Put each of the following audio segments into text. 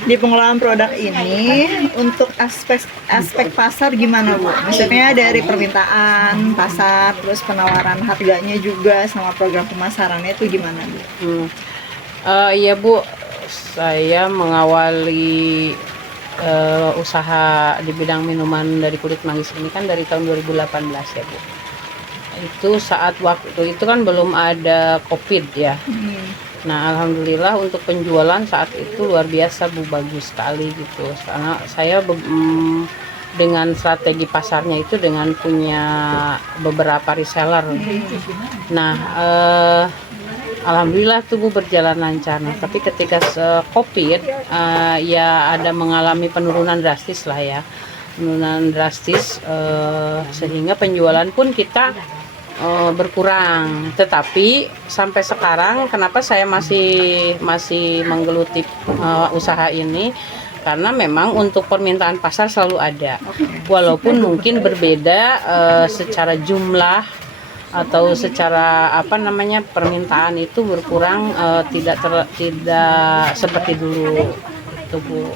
Di pengelolaan produk ini untuk aspek pasar gimana Bu? Maksudnya dari permintaan pasar, terus penawaran harganya juga sama program pemasarannya itu gimana Bu? Iya Bu, saya mengawali usaha di bidang minuman dari kulit manggis ini kan dari tahun 2018 ya Bu. Itu saat waktu itu kan belum ada COVID ya. Nah, alhamdulillah untuk penjualan saat itu luar biasa Bu, bagus sekali gitu. Karena saya dengan strategi pasarnya itu dengan punya beberapa reseller. Nah, alhamdulillah tuh Bu berjalan lancar. Nah, tapi ketika COVID ya ada mengalami penurunan drastis lah ya. Penurunan drastis sehingga penjualan pun kita berkurang. Tetapi sampai sekarang kenapa saya masih menggeluti usaha ini, karena memang untuk permintaan pasar selalu ada, walaupun mungkin berbeda secara jumlah atau secara permintaan itu berkurang, tidak seperti dulu itu Bu.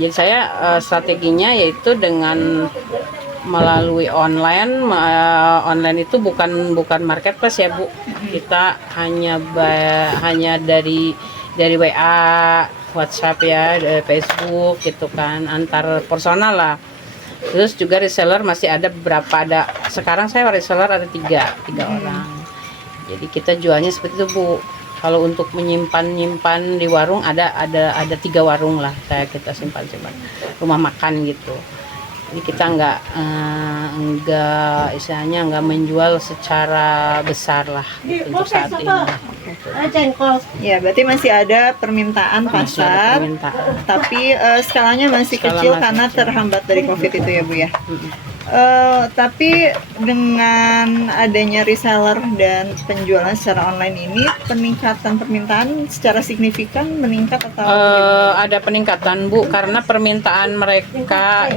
Jadi saya strateginya yaitu dengan melalui online. Online itu bukan marketplace ya Bu. Kita hanya dari WA, WhatsApp ya, dari Facebook gitu kan, antar personal lah. Terus juga reseller masih ada beberapa, sekarang saya reseller ada tiga orang. Jadi kita jualnya seperti itu Bu. Kalau untuk menyimpan di warung ada 3 warung lah kita simpan rumah makan gitu. Jadi kita istilahnya nggak menjual secara besar lah gitu, untuk saat ini. Ya, berarti masih ada permintaan pasar, tapi skalanya masih kecil karena terhambat dari COVID itu ya Bu ya. Tapi dengan adanya reseller dan penjualan secara online ini, peningkatan permintaan secara signifikan meningkat atau ada peningkatan Bu, karena permintaan mereka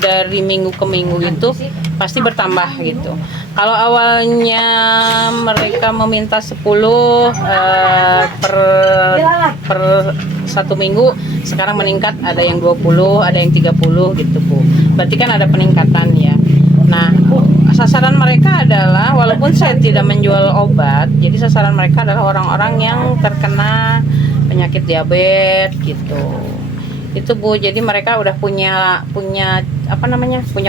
dari minggu ke minggu itu pasti bertambah gitu. Kalau awalnya mereka meminta 10 per 1 minggu, sekarang meningkat ada yang 20, ada yang 30 gitu Bu. Berarti kan ada peningkatan ya. Nah, sasaran mereka adalah, walaupun saya tidak menjual obat, jadi sasaran mereka adalah orang-orang yang terkena penyakit diabetes gitu. Itu Bu, jadi mereka udah punya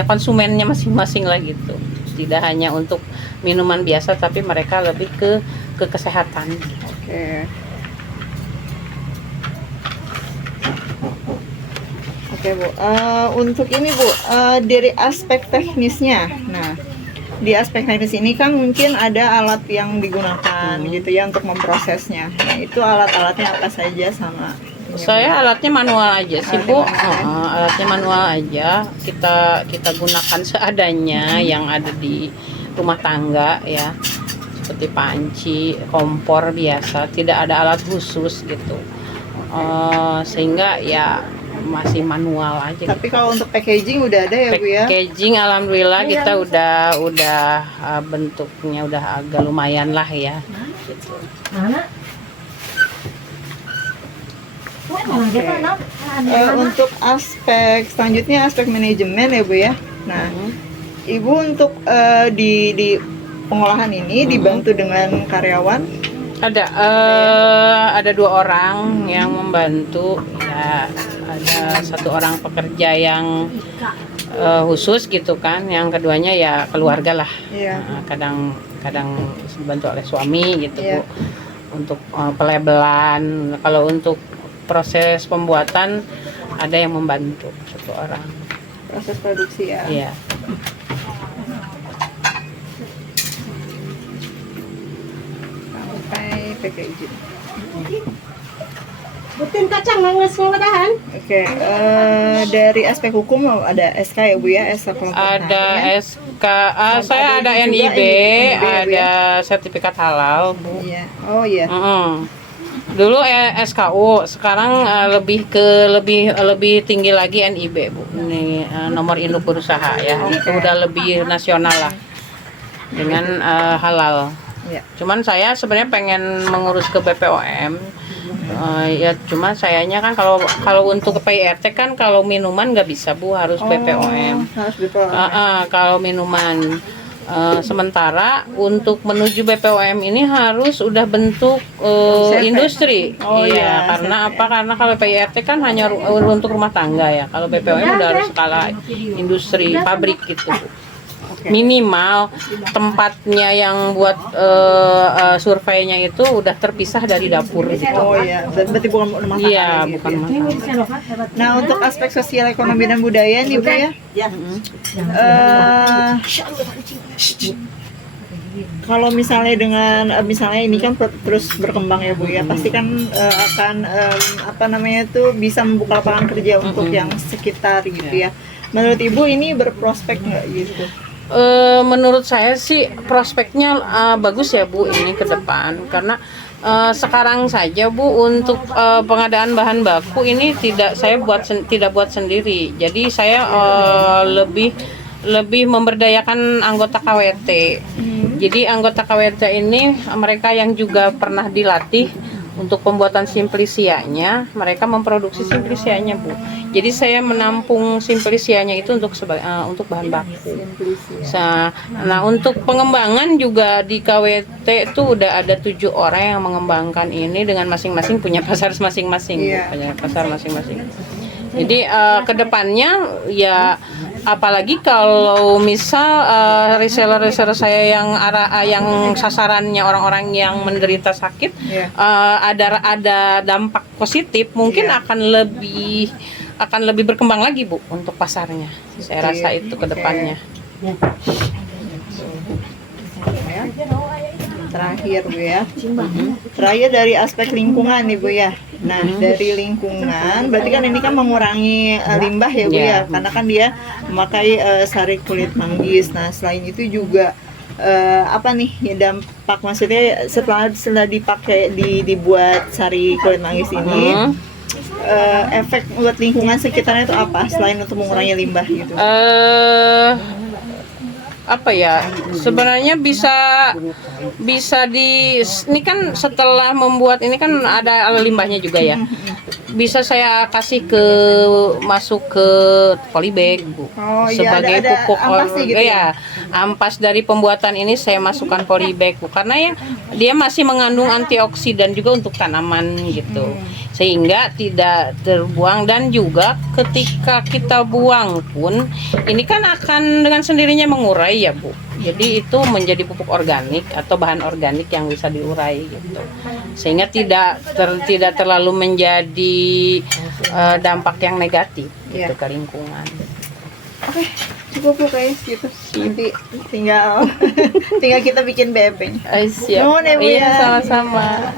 konsumennya masing-masing lah gitu. Tidak hanya untuk minuman biasa, tapi mereka lebih ke kesehatan. Oke Bu, untuk ini Bu, dari aspek teknisnya, nah di aspek teknis ini kan mungkin ada alat yang digunakan gitu ya untuk memprosesnya. Nah, itu alat-alatnya apa saja sama? Saya alatnya manual aja sih Bu. Alatnya manual aja. Kita gunakan seadanya yang ada di rumah tangga ya, seperti panci, kompor biasa. Tidak ada alat khusus gitu. Sehingga ya masih manual aja. Tapi kalau untuk packaging udah ada ya Bu ya? Packaging alhamdulillah kita udah bentuknya udah agak lumayan lah ya. Gitu. Untuk aspek selanjutnya aspek manajemen ya Bu ya. Nah, Ibu untuk di pengolahan ini dibantu dengan karyawan? Ada 2 orang yang membantu ya. Ada 1 orang pekerja yang khusus gitu kan, yang keduanya ya keluarga lah. Kadang dibantu oleh suami gitu Bu, untuk pelabelan. Kalau untuk proses pembuatan ada yang membantu 1 orang. Proses produksi ya. Iya. Sampai packaging. Butin kacang mangus ngadahan. Oke, dari aspek hukum ada SK ya Bu ya, SK Ada SK, saya ada NIB, ada sertifikat halal Bu. Iya. Oh iya. Dulu SKU, sekarang lebih tinggi lagi NIB Bu. Ini nomor induk berusaha ya. Itu udah lebih nasional lah dengan halal. Cuman saya sebenarnya pengen mengurus ke BPOM. Ya cuma sayangnya kan kalau kalau untuk PIRT kan kalau minuman nggak bisa Bu, harus BPOM. Harus BPOM. Kalau minuman. Sementara untuk menuju BPOM ini harus udah bentuk industri. Iya, Karena apa? Karena kalau PIRT kan hanya untuk rumah tangga ya. Kalau BPOM udah harus skala industri, pabrik gitu. Minimal tempatnya yang buat surveinya itu udah terpisah dari dapur gitu. Oh iya, berarti bukan rumah tangga. Iya, lagi, bukan gitu ya. rumah tangga. Nah, untuk aspek sosial, ekonomi dan budaya nih Bu ya. Kalau misalnya dengan misalnya ini kan terus berkembang ya Bu ya, pasti kan akan apa namanya tuh bisa membuka lapangan kerja untuk yang sekitar gitu ya. Menurut Ibu ini berprospek nggak gitu? Menurut saya sih prospeknya bagus ya Bu ini ke depan, karena sekarang saja Bu untuk pengadaan bahan baku ini tidak buat sendiri. Jadi saya lebih memberdayakan anggota KWT. Jadi anggota KWT ini mereka yang juga pernah dilatih untuk pembuatan simplisianya, mereka memproduksi simplisianya Bu. Jadi saya menampung simplisianya itu untuk bahan baku. Nah untuk pengembangan juga di KWT itu udah ada 7 orang yang mengembangkan ini dengan masing-masing punya pasar masing-masing, punya pasar masing-masing. Jadi kedepannya ya apalagi kalau misal reseller saya yang sasarannya orang-orang yang menderita sakit, ada dampak positif, mungkin akan lebih berkembang lagi Bu untuk pasarnya. Saya rasa itu kedepannya. Terakhir Bu ya. Terakhir dari aspek lingkungan nih Bu ya. Nah, dari lingkungan berarti kan ini kan mengurangi limbah ya Bu ya. Karena kan dia memakai sari kulit manggis. Nah, selain itu juga apa nih ya dampak, maksudnya setelah dipakai dibuat sari kulit manggis ini efek buat lingkungan sekitarnya itu apa selain untuk mengurangi limbah gitu? Apa ya, sebenarnya bisa ini kan setelah membuat ini kan ada limbahnya juga ya, bisa saya kasih masuk ke polybag Bu, sebagai pupuk gitu ya? Ampas dari pembuatan ini saya masukkan polybag Bu, karena ya dia masih mengandung antioksidan juga untuk tanaman gitu, sehingga tidak terbuang. Dan juga ketika kita buang pun ini kan akan dengan sendirinya mengurai ya Bu. Jadi itu menjadi pupuk organik atau bahan organik yang bisa diurai gitu, sehingga tidak terlalu menjadi dampak yang negatif gitu ke lingkungan. Oke, cukup Bu guys gitu. Nanti tinggal kita bikin BEP-nya. Siap. Nuhun ya Bu Iya, ya. sama-sama.